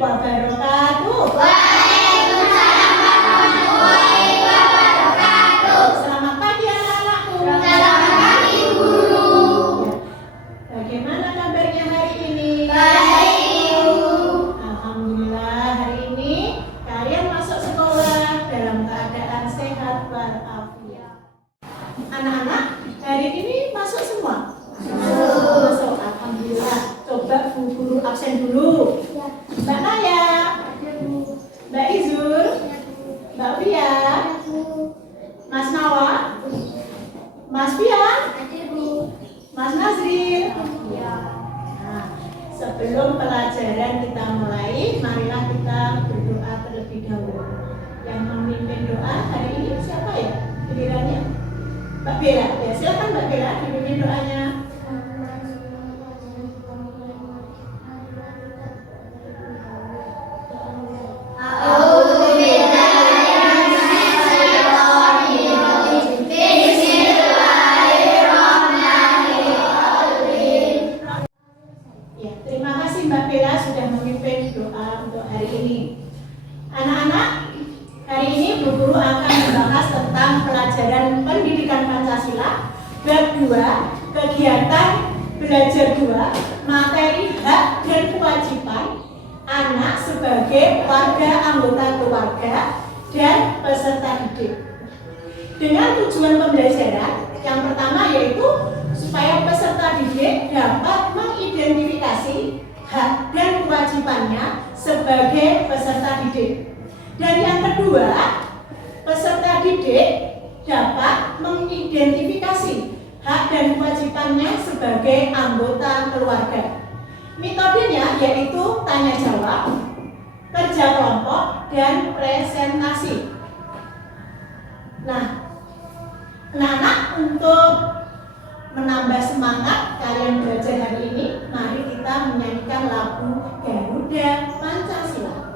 wabarakatuh. Waalaikumsalam warahmatullahi wabarakatuh. Selamat pagi anak-anakku. Selamat pagi guru. Bagaimana kabarnya hari ini? Baik Ibu. Alhamdulillah hari ini kalian masuk sekolah dalam keadaan sehat walafiat. Anak-anak hari ini masuk semua? Masuk. Alhamdulillah. Coba Bu Guru absen dulu. Mbak Naya, Mbak Izur, Mbak Pia, Mas Nawa, Mas Pia, Mas Nazril. Nah, sebelum pelajaran kita mulai, marilah kita berdoa terlebih dahulu. Yang memimpin doa hari ini siapa ya? Gilirannya Mbak Bella. Ya, silakan Mbak Bella dipimpin doanya. Ya, terima kasih Mbak Bella sudah memimpin doa untuk hari ini. Anak-anak, hari ini Bu Guru akan membahas tentang pelajaran pendidikan Pancasila bab 2, kegiatan belajar 2, materi hak dan kewajiban anak sebagai warga anggota keluarga dan peserta didik. Dengan tujuan pembelajaran yang pertama yaitu supaya peserta didik dapat mengidentifikasi hak dan kewajibannya sebagai peserta didik. Dan yang kedua, peserta didik dapat mengidentifikasi hak dan kewajibannya sebagai anggota keluarga. Metodenya yaitu tanya jawab, kerja kelompok, dan presentasi. Nah, anak-anak, untuk menambah semangat kalian belajar hari ini, mari kita menyanyikan lagu Garuda Pancasila.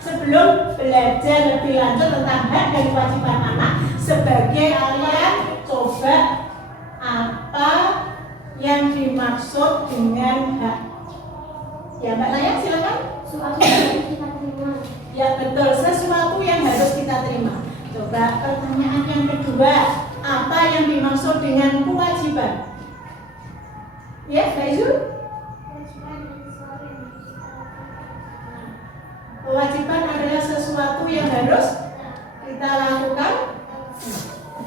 Sebelum belajar lebih lanjut tentang hak dan kewajiban anak, sebagai kalian coba apa yang dimaksud dengan hak. Ya Mbak Naya, silakan. Suatu yang kita terima. Ya betul, sesuatu yang harus kita terima. Coba pertanyaan yang kedua, apa yang dimaksud dengan kewajiban? Ya, Mbak Izul? Kewajiban adalah sesuatu yang harus kita lakukan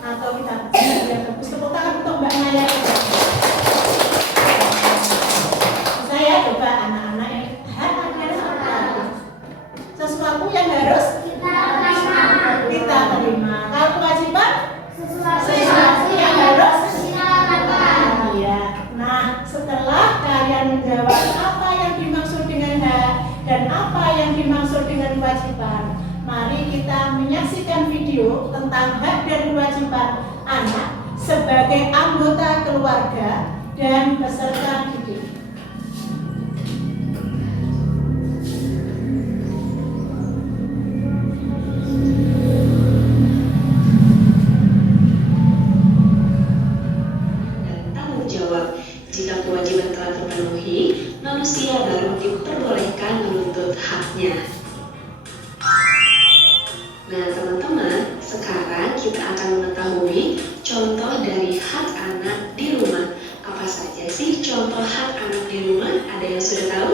atau kita kerjakan. Tepuk tangan untuk Mbak Naya. Saya coba anak-anak yang sesuatu yang harus kita terima. Kalau kewajiban sesuatu yang harus kita lakukan. Iya. Nah, setelah kalian menjawab apa yang dimaksud dengan hak dan apa yang dimaksud dengan kewajiban, mari kita menyaksikan video tentang hak dan kewajiban anak sebagai anggota keluarga dan peserta didik. Jika kewajiban telah terpenuhi, manusia baru diperbolehkan menuntut haknya. Nah teman-teman, sekarang kita akan mengetahui contoh dari hak anak di rumah. Apa saja sih contoh hak anak di di rumah? Ada yang sudah tahu?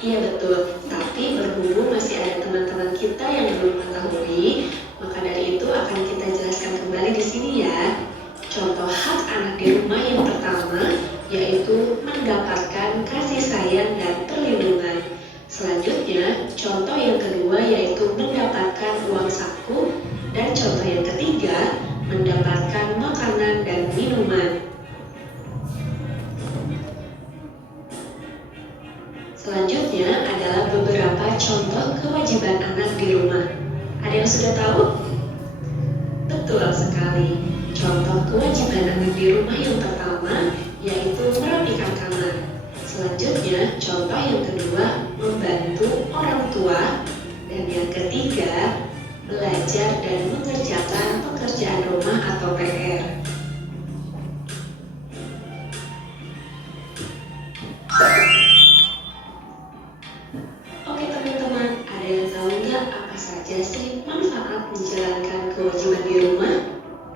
Iya betul, tapi berhubung masih ada teman-teman kita yang belum mengetahui, maka dari itu akan kita jelaskan kembali di sini ya. Contoh hak anak di rumah yang pertama yaitu mendapatkan kasih sayang dan perlindungan. Selanjutnya, contoh yang kedua yaitu mendapatkan uang saku, dan contoh yang ketiga mendapatkan makanan dan minuman. Selanjutnya adalah beberapa contoh kewajiban anak di rumah. Ada yang sudah tahu? Betul sekali. Contoh kewajiban anak di rumah yang pertama yaitu merapikan kamar. Selanjutnya, contoh yang kedua membantu orang tua. Dan yang ketiga, belajar dan mengerjakan pekerjaan rumah atau PR. Oke teman-teman, ada yang tahu nggak apa saja sih manfaat menjalankan kewajiban di rumah?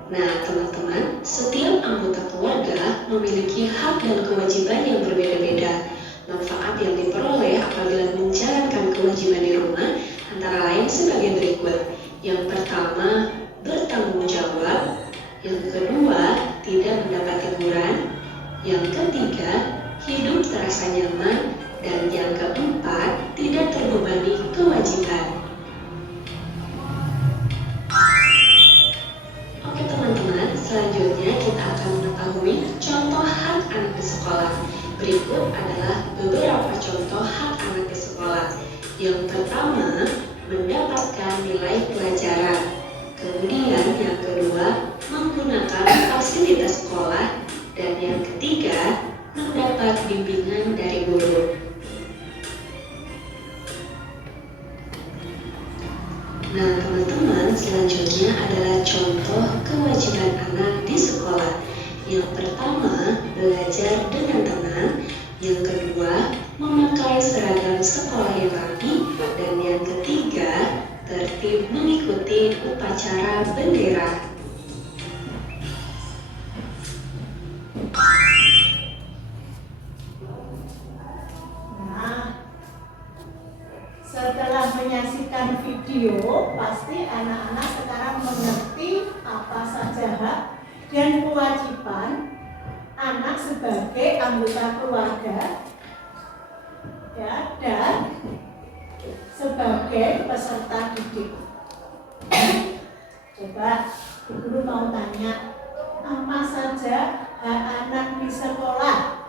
Nah teman-teman, setiap anggota keluarga memiliki hak dan kewajiban yang berbeda-beda. Manfaat yang diperoleh apabila menjalankan kewajiban di rumah antara lain sebagai berikut. Yang pertama, bertanggung jawab. Yang kedua, tidak mendapat teguran. Yang ketiga, hidup terasa nyaman. Dan yang keempat, tidak terbebani kewajiban. Oke teman-teman, selanjutnya kita akan mengetahui contoh hak anak di sekolah. Berikut adalah beberapa contoh hak anak di sekolah. Yang pertama, mendapatkan nilai pelajaran. Kemudian yang kedua, menggunakan fasilitas sekolah. Dan yang ketiga, mendapat bimbingan dari guru. Nah teman-teman, selanjutnya adalah contoh kewajiban anak di sekolah. Yang pertama, belajar dengan tenang. Yang kedua, memakai seragam sekolah yang rapi. Dan yang ketiga, tertib mengikuti upacara bendera. Setelah menyaksikan video, pasti anak-anak sekarang mengerti apa saja hak dan kewajiban anak sebagai anggota keluarga, ya, dan sebagai peserta didik. Coba guru mau tanya, apa saja hak anak di sekolah?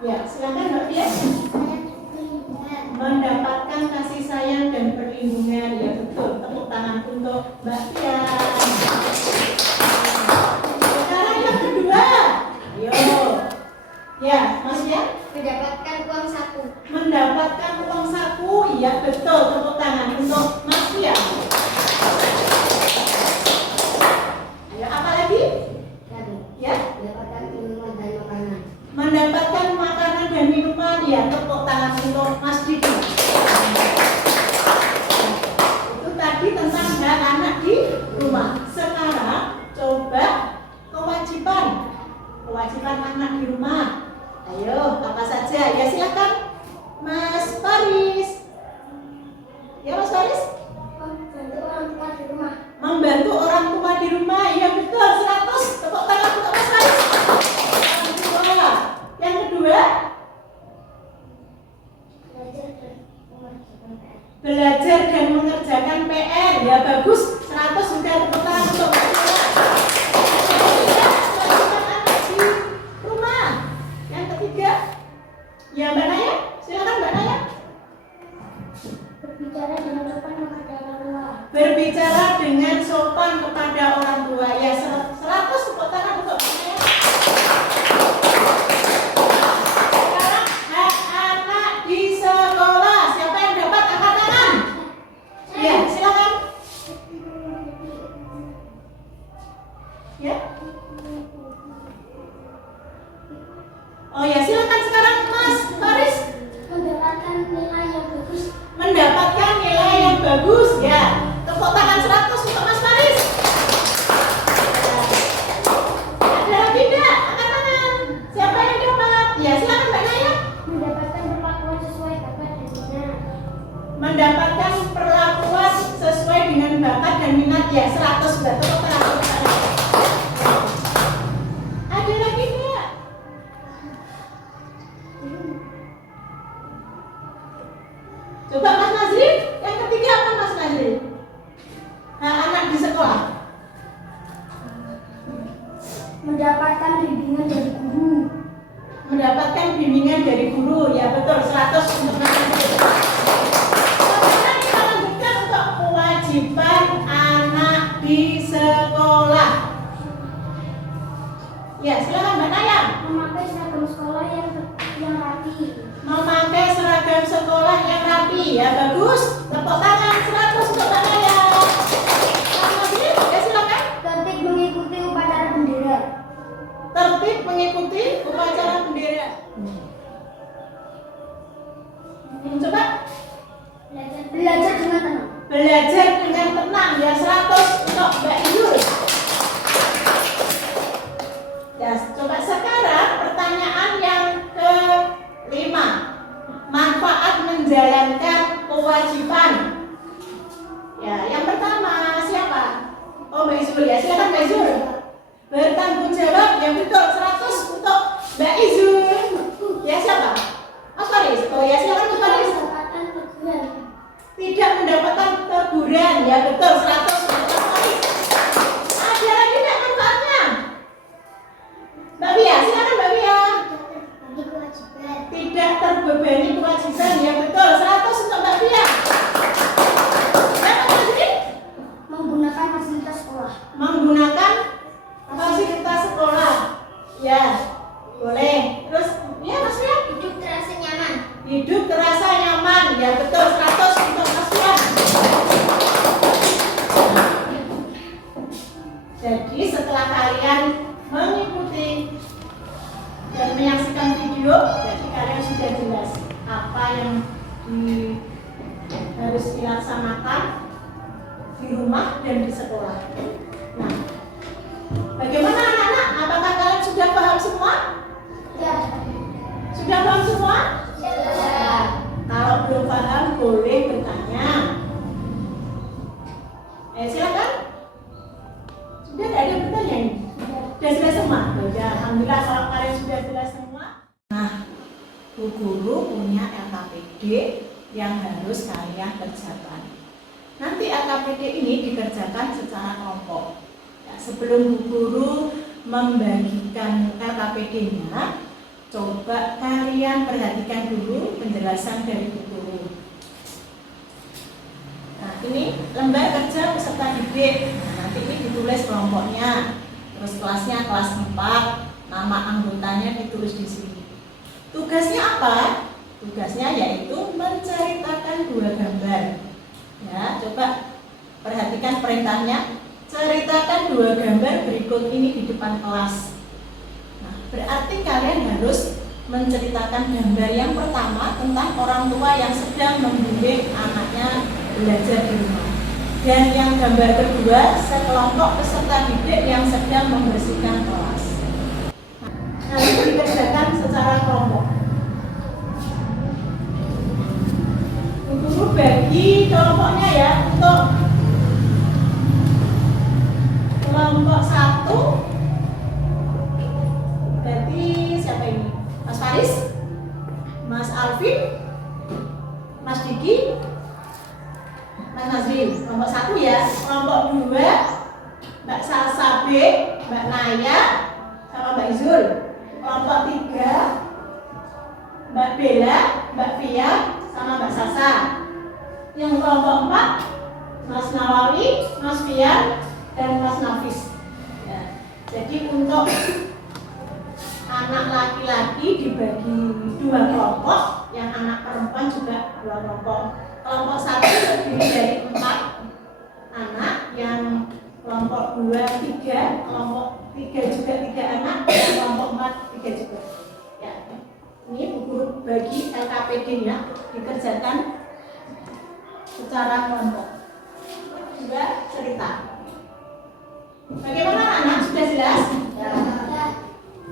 Ya, silakan Mbak Fia. Mendapatkan kasih sayang dan perlindungan. Ya betul, tepuk tangan untuk Mbak Fia. Sekarang yang kedua, ayo. Ya, Mas Fia. Mendapatkan uang saku. Mendapatkan uang saku. Iya betul, tepuk tangan untuk Mas Fia. Ayo, apa lagi? Ya. Mendapatkan minuman dan makanan. Mendapatkan makanan dan minuman. Ya, tepuk tangan untuk Mas Didi. Itu tadi tentang hak anak di rumah. Sekarang coba kewajiban anak di rumah. Ayo, apa saja? Ya silakan, Mas Faris. Ya Mas Faris. Membantu orang tua di rumah. Membantu orang tua di rumah. Ya betul, 100. Tepuk tangan untuk Mas Faris. Yang kedua, belajar dan mengerjakan PR. Ya bagus, 100 sudah. Tepuk tangan untuk Mbak Fia. Kewajiban anak di rumah. Yang ketiga, ya Mbak Naya, silakan Mbak Naya. Berbicara dengan sopan kepada orang tua. Berbicara dengan sopan kepada orang tua. Ya 100 tepuk tangan untuk Mbak Naya. Sekarang hak anak di sekolah. Siapa yang dapat angkat tangan? Ya, silakan. Ya. Oh ya, silakan sekarang Mas Faris. Mendapatkan nilai yang bagus. Mendapatkan nilai yang bagus. Ya, tepuk tangan 100 untuk Mas Faris. Ada lagi enggak? Angkat tangan. Siapa yang dapat? Ya, silakan. Mendapatkan bimbingan dari guru. Mendapatkan bimbingan dari guru. Ya betul, 100 untuk anak. Sekarang kita lanjutkan untuk kewajiban anak di sekolah. Ya, silakan Mbak Naya. Memakai seragam sekolah yang rapi. Memakai seragam sekolah yang rapi. Ya bagus. Tepuk tangan 100 untuk Mbak Naya. Ya silakan. Tertib mengikuti upacara bendera. Tertib mengikuti upacara bendera. Coba. Belajar dengan tenang. Belajar dengan tenang. Ya 100 untuk Mbak Yul. Ya, coba sekarang pertanyaan yang ke-5. Manfaat menjalankan kewajiban. Ya, yang pertama siapa? Oh, Mbak Izul ya. Silakan Mbak Izul. Bertanggung jawab yang betul 100 untuk Mbak Izul. Ya, siapa? Mas Faris. Oh ya, silakan Mas Faris. Mendapatkan teguran. Tidak mendapatkan teguran. Ya, betul 100 untuk Mas Faris. Ada lagi tidak manfaatnya? Mbak Bia, silakan Mbak Bia. Bagi kewajiban. Tidak terbebani kewajiban. Ya, betul 100 untuk Mbak Bia. Siapa lagi? Menggunakan fasilitas sekolah. Menggunakan fasilitas sekolah. Ya, boleh. Terus, ya Mas Bia. Hidup terasa nyaman. Hidup terasa nyaman. Ya, betul 100 untuk Mas Bia. Jadi setelah kalian mengikuti dan menyaksikan video, jadi kalian sudah jelas apa yang harus dilaksanakan di rumah dan di sekolah. Nah, bagaimana anak-anak? Apakah kalian sudah paham semua? Ya. Sudah paham semua? Ya. Kalau belum paham boleh bertanya. Silakan. Sudah tidak ada bertanya ini? Sudah jelas semua? Ya, alhamdulillah kalau kalian sudah jelas semua. Nah, Bu Guru punya LKPD yang harus kalian kerjakan. Nanti LKPD ini dikerjakan secara kelompok. Ya, sebelum Bu Guru membagikan LKPD-nya, coba kalian perhatikan dulu penjelasan dari Bu Guru. Nah, ini lembar kerja peserta didik. Nah, nanti ini ditulis kelompoknya. Terus kelasnya kelas 4, nama anggotanya ditulis di sini. Tugasnya apa? Tugasnya yaitu menceritakan 2 gambar. Ya, coba perhatikan perintahnya. Ceritakan 2 gambar berikut ini di depan kelas. Nah, berarti kalian harus menceritakan gambar yang pertama tentang orang tua yang sedang membimbing anaknya belajar di rumah. Dan yang gambar kedua, sekelompok peserta didik yang sedang membersihkan kelas. Nah, ini dikerjakan secara kelompok. Guru bagi kelompoknya ya untuk kelompok 1. Berarti siapa ini? Mas Faris, Mas Alvin, Mas Diki, Mas Nazrin. Kelompok 1 ya. Kelompok 2 Mbak Salsa B, Mbak Naya, sama Mbak Izul. Kelompok 3 Mbak Bella, Mbak Fia, sama Mbak Sasa. Yang kelompok 4 Mas Nawawi, Mas Fian, dan Mas Nafis. Ya. Jadi untuk anak laki-laki dibagi 2 kelompok, yang anak perempuan juga 2 kelompok. Kelompok 1 terdiri dari 4 anak, yang kelompok 2 3, kelompok 3 juga 3 anak, dan kelompok 4 3 juga. Ya. Ini Bu Guru bagi LKPD-nya dikerjakan secara kelompok. 2 cerita. Bagaimana anak? Sudah jelas? Ya.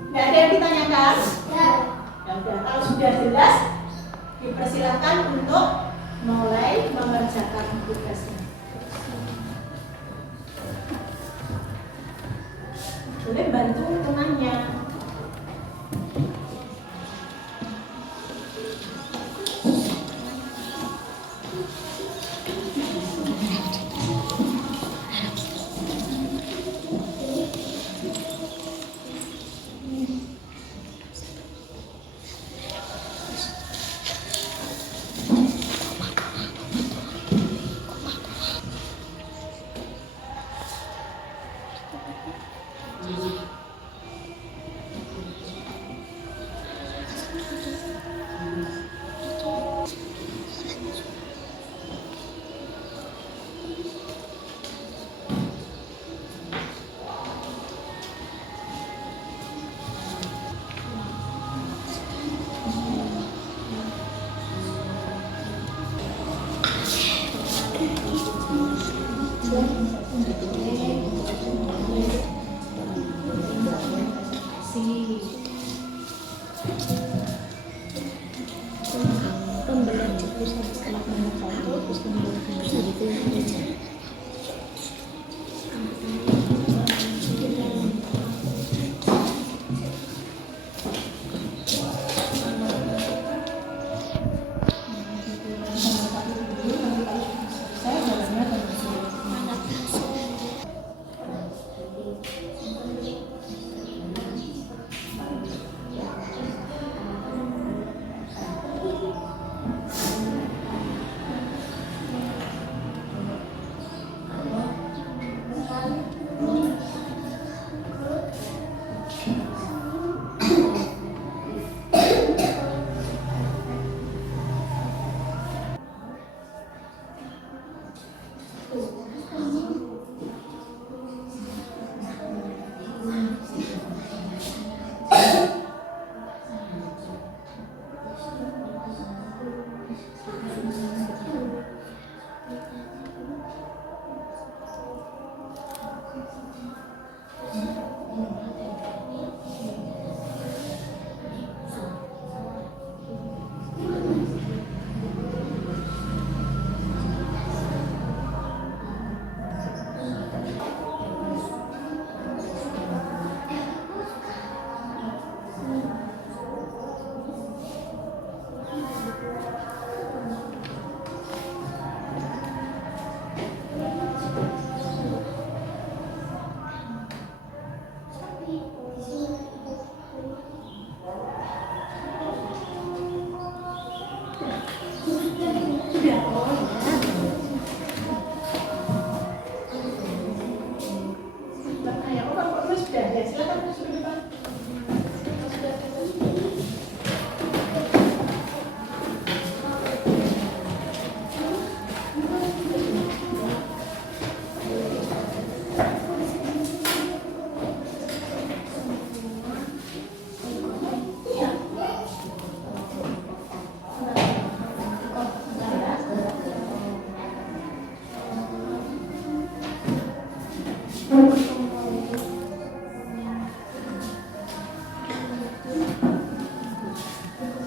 Nggak ada yang ditanyakan? Ya. Ya udah, kalau sudah jelas, dipersilakan untuk mulai mengerjakan tugasnya. Boleh bantu temannya.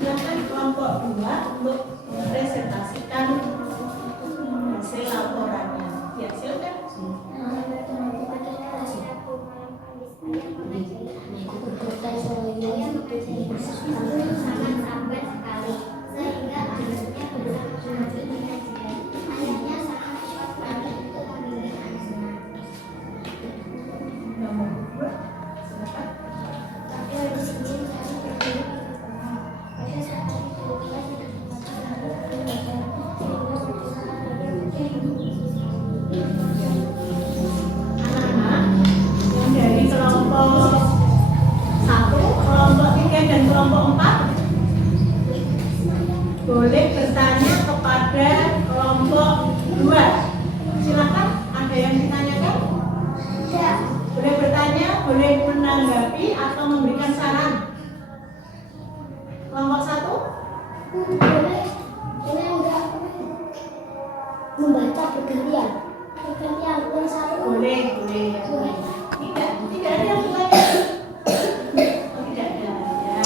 Silakan kelompok 2 untuk mempresentasikan hasil laporannya. Ya, silakan. Sangat sekali sehingga akhirnya berusaha mati dengan jari. Ayahnya sangat cepat sekali untuk membimbing anaknya. Nomor 2, silakan. Tapi di sini saya berdiri di tengah. Pada saat itu dia tidak membaca lalu membaca sehingga suatu saat dia menjadi Anak-anak yang dari kelompok 1, kelompok 3 dan kelompok 4 boleh bertanya kepada kelompok 2. Silakan, ada yang ditanyakan? tidak. Boleh bertanya, boleh menanggapi atau memberikan saran. Kelompok 1, Boleh enggak membaca bergantian yang satu boleh. Tidak ada yang bertanya. Oh, tidak ada. Ya.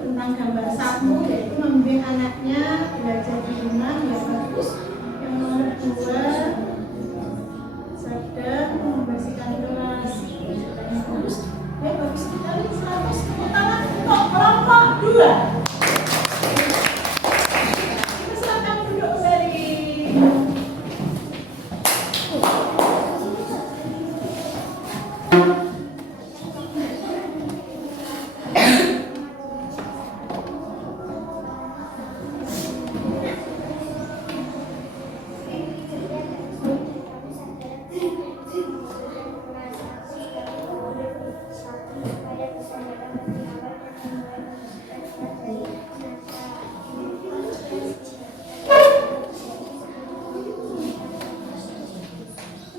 Tentang gambar 1, yaitu membimbing anaknya belajar di rumah yang bagus. Yang nomor 2, sedang membersihkan kelas.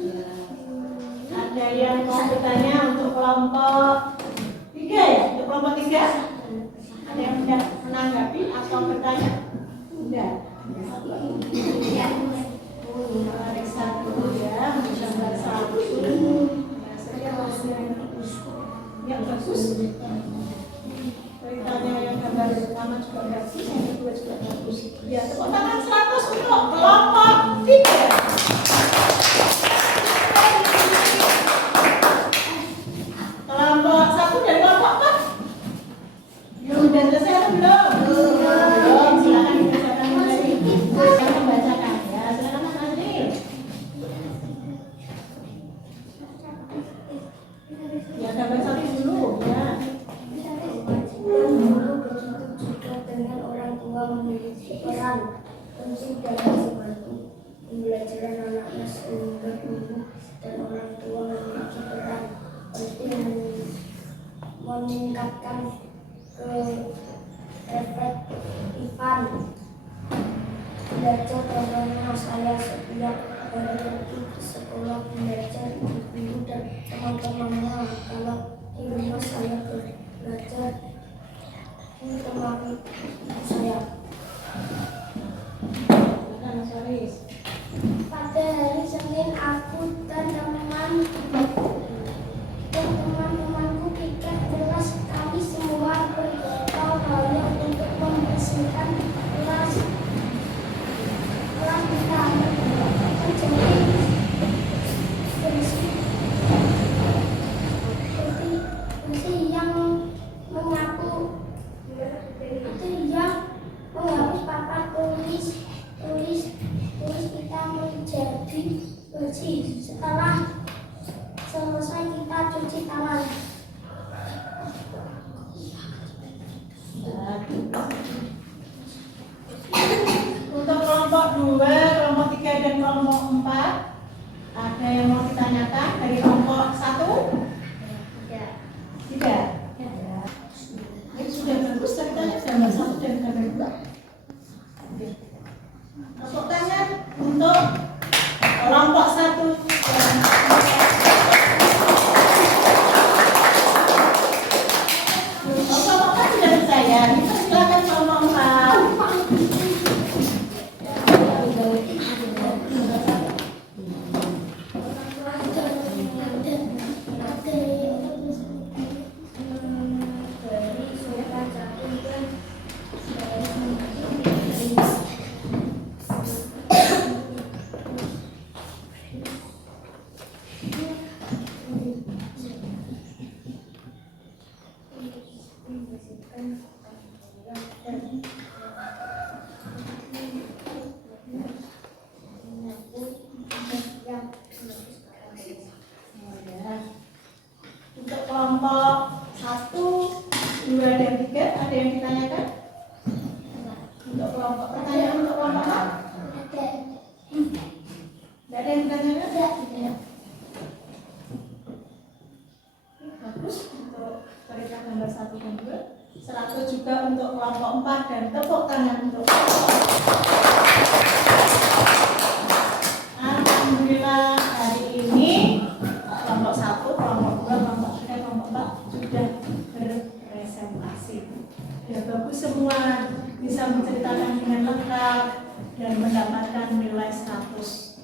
Ada yang mau bertanya untuk kelompok 3 ya? Untuk kelompok 3? Ada yang tidak menanggapi atau bertanya? Tidak. Ada satu ya, gambar satu. Yang bagus. Beritanya yang gambar pertama juga bagus, yang kedua juga bagus. Ya, tepuk tangan 100 untuk kelompok 3. Kelompok 1 dan kelompok 4. Sudah selesai atau belum? Belum. Silakan dibacakan kembali. Silakan membacakan ya. Silakan Mas Andri. Ya, gambar 1 dulu ya. Juga dengan orang tua memiliki peran penting dalam membantu pembelajaran anaknya sehingga guru dan orang tua memiliki peran penting meningkatkan keefektifan belajar. Contohnya saya setiap hari pergi ke sekolah belajar guru dan teman-temannya. Kalau di rumah saya belajar temani saya. Pada hari Senin aku dan teman-temanku tidak jelas, kami semua bergotong royong untuk membersihkan kelas kita menjadi bersih yang menyapu menghapus papan tulis kita menjadi bersih. Setelah selesai kita cuci tangan. Untuk kelompok 2, kelompok 3 dan kelompok 4, ada yang mau ditanyakan dari kelompok 1? Tidak. Ini sudah bagus ceritanya, gambar 1 dan gambar 2. Tepuk tangan untuk kelompok 1 dan kelompok 4 sudah percaya. Kita silakan kelompok 4. Untuk kelompok 1, 2 dan 3 ada yang ditanyakan? Untuk kelompok pertanyaan untuk kelompok 4? Tidak ada yang ditanyakan? Tidak. Bagus untuk berikan gambar 1 dan 2. 100 juga untuk kelompok 4 dan tepuk tangan untuk alhamdulillah hari ini kelompok 1, kelompok 2, kelompok 3, kelompok 4 sudah berpresentasi. Ya bagus semua, bisa menceritakan dengan lengkap dan mendapatkan nilai 100.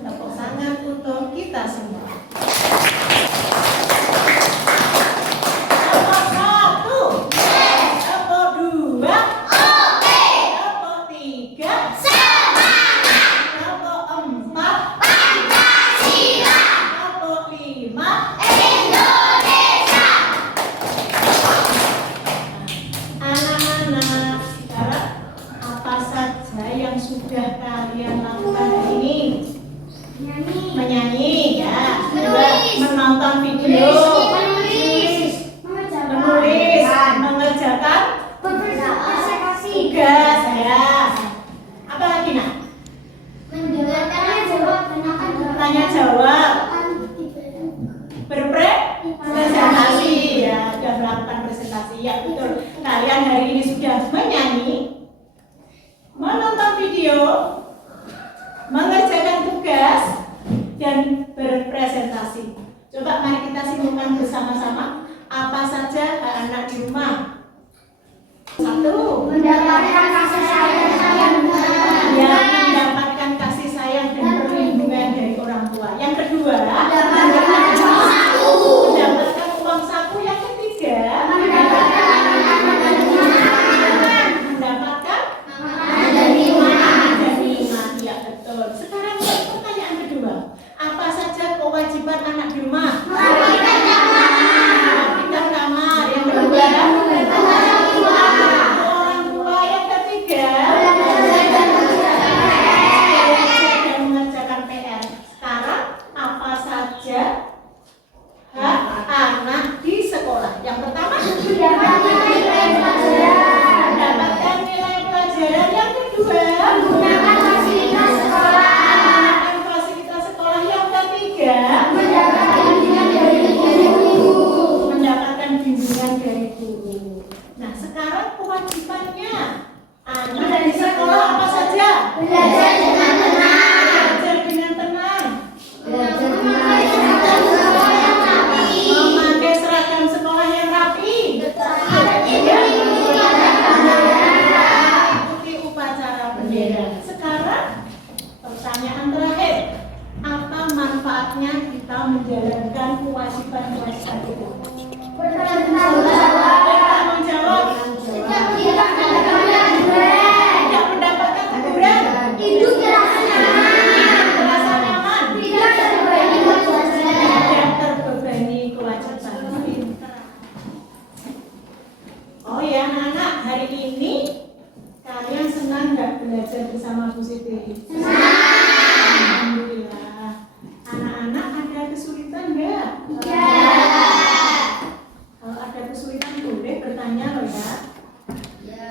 Tepuk tangan untuk kita semua. Kelompok 1, kelompok 2, kelompok 3, kelompok 4, kelompok 5, anak-anak, sekarang apa saja yang sudah kalian lakukan hari ini? Menyanyi ya, menonton video, menulis, mengerjakan tugas ya. Apa lagi nak? Tanya jawab, berpresentasi ya, sudah melakukan presentasi ya betul. Kalian hari ini sudah menyanyi, menonton video, mengerjakan tugas, dan berpresentasi. Coba mari kita simpulkan bersama-sama apa saja hak anak di rumah. 1. Mendapatkan kasih sayang yang benar. Ya, mendapatkan kasih sayang dan perlindungan dari orang tua. Yang kedua, Mendapatkan uang saku. mendapatkan uang saku. Yang ketiga, Mendapatkan makanan dan minuman. mendapatkan Makanan dan minuman. dan minuman. Ya, betul. Sekarang pertanyaan kedua, apa saja kewajiban anak di rumah? Merapikan kamar. Merapikan kamar. Yang kedua, orang tua. Yang ketiga, belajar dan mengerjakan PR. Sekarang apa saja hak anak di sekolah? Yang pertama, Mendapatkan nilai pelajaran. mendapatkan nilai pelajaran. Yang kedua, Menggunakan fasilitas sekolah. menggunakan fasilitas sekolah. Yang ketiga, Mendapatkan bimbingan dari guru. mendapatkan bimbingan dari guru. Nah, sekarang kewajibannya anak di sekolah apa saja? Belajar dengan tenang. Belajar dengan tenang, Belajar memakai seragam sekolah yang rapi. memakai seragam sekolah yang rapi, mengikuti upacara bendera. Sekarang pertanyaan terakhir, apa manfaatnya kita menjalankan kewajiban-kewajiban itu? Bertanggung jawab. Bertanggung jawab, Sejak tidak mendapatkan teguran. tidak mendapatkan teguran, Hidup terasa nyaman. merasa nyaman, Tidak terbebani kewajiban. tidak terbebani kewajiban. Oh ya anak-anak, hari ini kalian senang nggak belajar bersama Bu Siti? Alhamdulillah. Anak-anak ada kesulitan nggak? Kalau ada kesulitan boleh bertanya loh ya.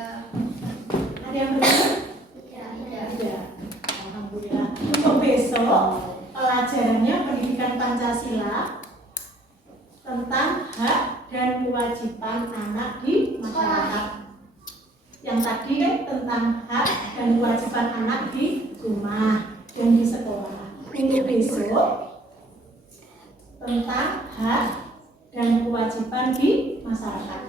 Ada yang bertanya? Tidak. Alhamdulillah. Untuk besok pelajarannya pendidikan Pancasila tentang hak dan kewajiban anak di masyarakat. Yang tadi kan tentang hak dan kewajiban anak di rumah dan di sekolah. Untuk besok tentang hak dan kewajiban di masyarakat.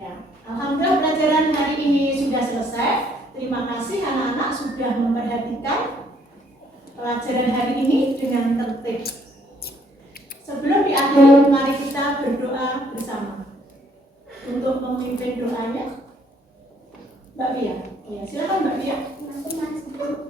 Ya. Alhamdulillah pelajaran hari ini sudah selesai. Terima kasih anak-anak sudah memperhatikan pelajaran hari ini dengan tertib. Sebelum diakhiri, mari kita berdoa bersama. Untuk memimpin doanya, Mbak Bia. Ya, silakan Mbak Bia. Masing-masing.